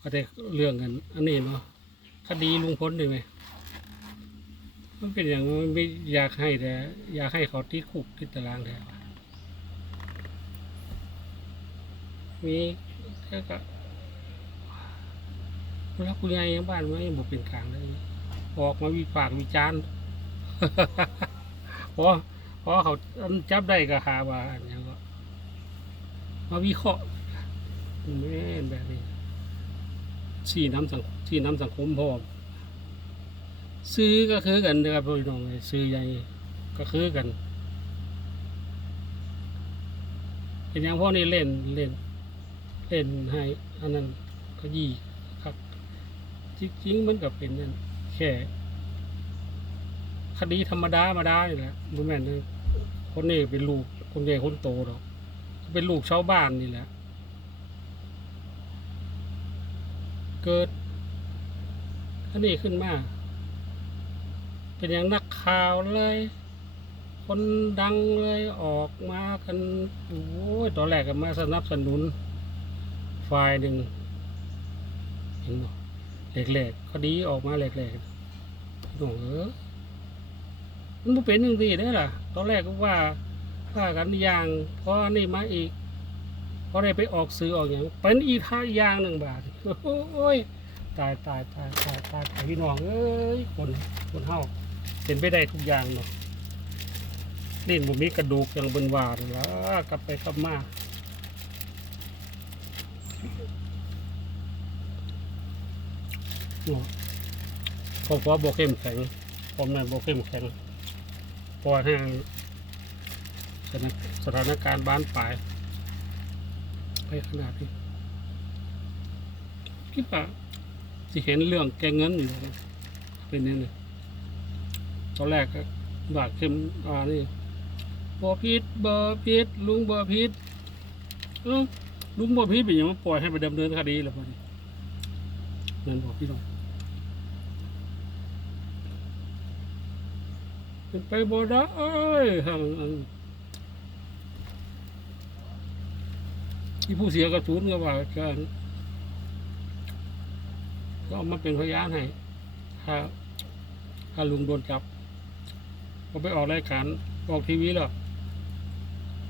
ก็ได้เรื่องกัน อันนี้เนาะคดีลุงพลได้ไหมมันเป็นอย่างมันไม่อยากให้แต่ อยากให้เขาติดคุกติดตารางแทนมีแค่ก็รักคุณยายยังบ้านไม่บอกเป็นกลางเลยออกมาวิพากษ์วิจารณ์เพราะ เพราะเขาจับได้ก็หาว่าอันนี้ก็มาวิเคราะห์แม่นแบบนี้ชี้น้ำสังชี้น้ำสังคมพร้อมซื้อก็คือกันนะครับพี่น้องเอ้ยซื้อใหญ่ก็คือกันเป็นอย่างพ่อนี่เล่นเล่น เล่นให้อันนั้นขยี้ครับจริงๆมันก็เป็นนั่นแค่คดีธรรมดามาได้แหละบ่แม่นเลย คนนี้เป็นลูกคนใหญ่คนโตหรอกเป็นลูกชาวบ้านนี่แหละ เกิดอันนี้ขึ้นมา เป็นอย่างนักข่าวเลย คนดังเลยออกมากันโอ้ยตอนแรกก็มาสนับสนุนฝ่ายหนึ่งเห็นบ่แหลกๆคดีออกมาแหลกๆโอ้เออ มันบ่เป็นหนึ่งทีได้อล่ะ ตอนแรกก็ว่าว่ากันอย่างพอนนี้มาอีกพอได้ไปออกซื้อออกอย่างเป็นอีกท่าอย่างหนึ่งบาทโอ้ยตายตายตายตายตายพี่น้องเอ้ยคนคนเฮาเป็นไปได้ทุกอย่างเนาะเล่นบ่มีกระดูกอย่างเบิ่นวานั่นล่ะกลับไปกลับมาเนาะพอพอบ่เข้มแข็งผมเนี่ยบ่เข้มแข็ง ปล่อยให้สถานสถานการณ์บ้านปลาย ไปขนาดนี้คิดว่าสิเห็นเรื่องแกงเงินอยู่นะเป็นยังไงตอนแรกก็บาดเข้มอ่านี่บ่ผิดบ่ผิดลุงบ่ผิดเอ้าลุงบ่ผิดเป็นยังมาปล่อยให้ไปดำเนินคดีแล้วบัดนี้นั่นบอกพี่น้อง เป็นไปบ่ได้ทางอันที่ผู้เสียกระสุนก็ว่ากันก็เอามาเป็นพยานให้ถ้าถ้าลุงโดนจับก็ไปออกรายการออกทีวีแล้ว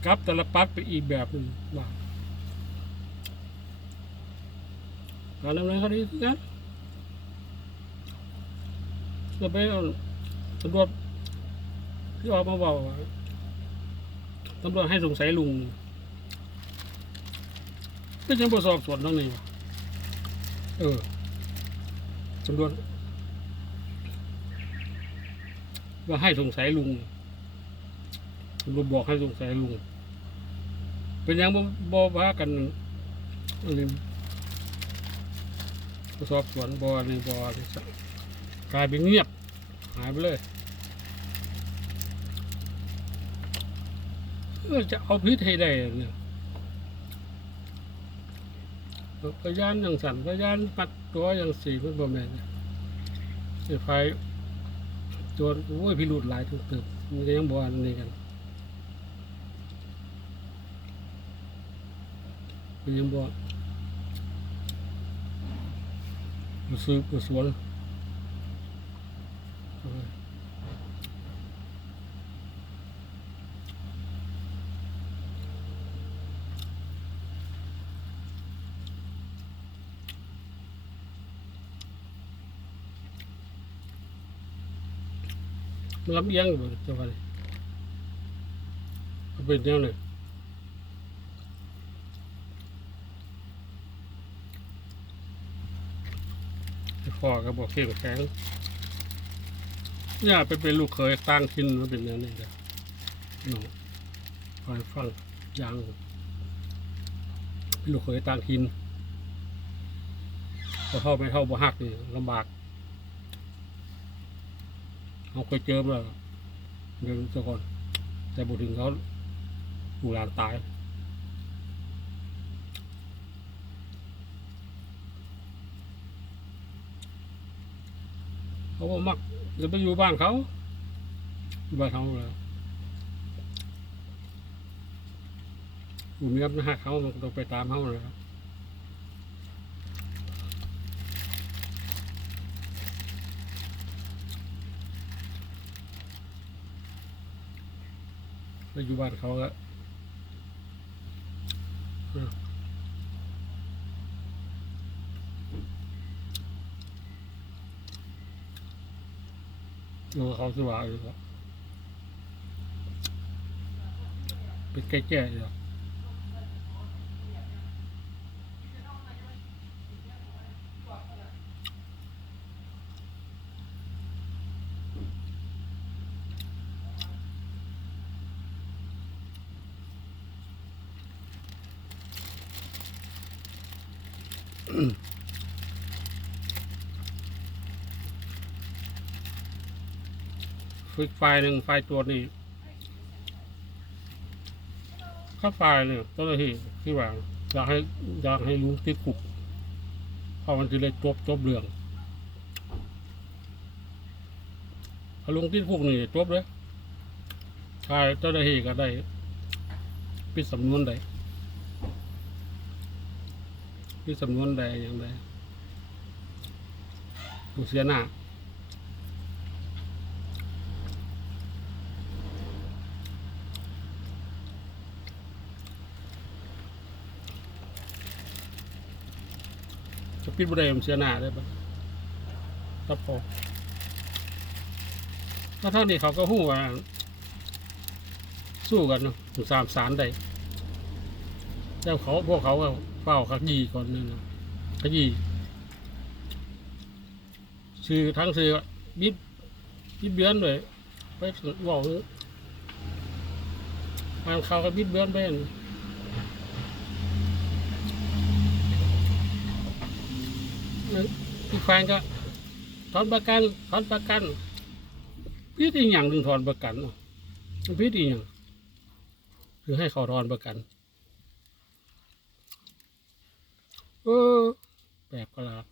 กลับแต่ละปัดไปอีกแบบหนึ่งว่าการดำเนินคดีกันจะไปตำรวจ ที่ออกมาบอกตำรวจให้สงสัยลุงก็ยังบสอบสวนตรงนี้วะเออตำรวจว่าให้สงสัยลุงตำรวจบอกให้สงสัยลุง เป็นยังบ่บ่ว่ากันอันนี้บ่สอบสวนบอนี่บอนี่กลายเป็นเงียบ หายไปเลย เออจะเอาพิษให้ได้เนี่ยพยานอย่างสันพยานปัดตัวอย่างสี่มันบ่แม่นเนี่ยไอ้ไฟโจรโอ้ยพิรุธหลายทุกตึกมันก็ยังบ่อันนี้กันมันยังบ่บ่ซื้อบ่สวน มันลำเอียงอยู่บ่เจ้าว่านี่มันเป็นแนวไหนไอ้พ่อก็บอกเข้มแข็งย่าไปเป็นลูกเคยตั้งขินมันเป็นแนวนี้จ้ะหนูคอยฟังยางลูกเคยตั้งขินพอเท่าไม่เท่าบ่หักนี่ลำบาก เขาเคยเจอมาเดินซะก่อน แต่บุถึงเขาลูกหลานตาย เขาบอกมักจะไปอยู่บ้านเขาอยู่บ้านเขาแล้วอยู่เมียบนะฮะเขามันก็ต้องไปตามเขาเลยครับ ปอยู่บ้านเขาก็เอออยู่กับเขาสบายอยู่ครับเป็นแก่ๆอยู่ ฝึกไฟหนึ่งไฟตัวนี้ถ้าไฟเนี่ยเจ้าหน้าที่ที่ว่าอยากให้อยากให้ลุงติดคุกเพราะมันจะเลยจบจบเรื่องถ้าลุงติดคุกนี่จบเลยใช่เจ้าหน้าที่ก็ได้ปิดสำนวนได้ ปิดสำนวนได้อย่างไรดูเสียหน้าจะปิดบริเวณเสียหน้าได้ปะครับพอถ้าท่านนี้เขาก็หู้ว่าสู้กันเนาะสามสารได้เจ้าเขาพวกเขาก็ เฝ้าขยี้ก่อนนี่นะขยี้ซื้อทั้งซื้อบิบบิบเบือนเลยไปบอกมันเขาก็บิบเบือนไปนั่นอีกฝ่ายก็ถอนประกันถอนประกันพี่อีกอย่างหนึ่งถอนประกันพี่อีกอย่างคือให้เขาถอนประกัน เออแปลกประหลาด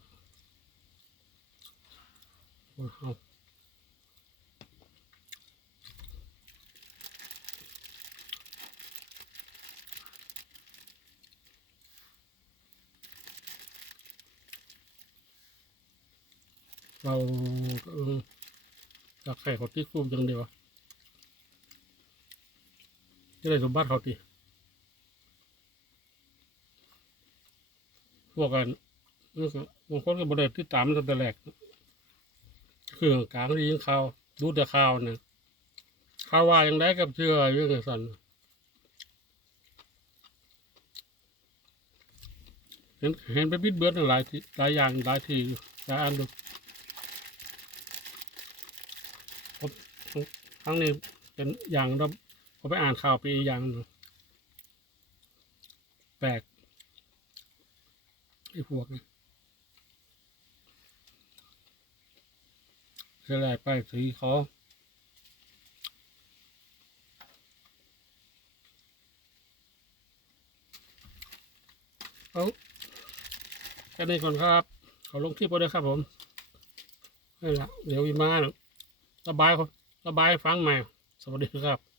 เราเอออยากให้เขาที่คูบจังเดียวจะได้สมบัติเขาตี พวกกันนี่ก็บางคนก็บริเวที่ตามมันตั้งแต่แรกคือกลางได้ยินข่าวดูแต่ข่าวเนี่ยข่าวว่าอย่างไรกับเชื่อเรื่องสันเห็นเห็นไปบิดเบือนหลายที่หลายอย่างหลายที่หลายอันดูครั้งนี้เป็นอย่างเราไปอ่านข่าวไปอีกอย่างแปลก ไอ้พวกนี้เสียแหลกไปสีเขาเอาแค่นี้ก่อนครับ เขอลงคลิปไว้ด้วยครับผมนี่ละเดี๋ยววิมานระบายเขาระบายฟังใหม่ สวัสดีครับ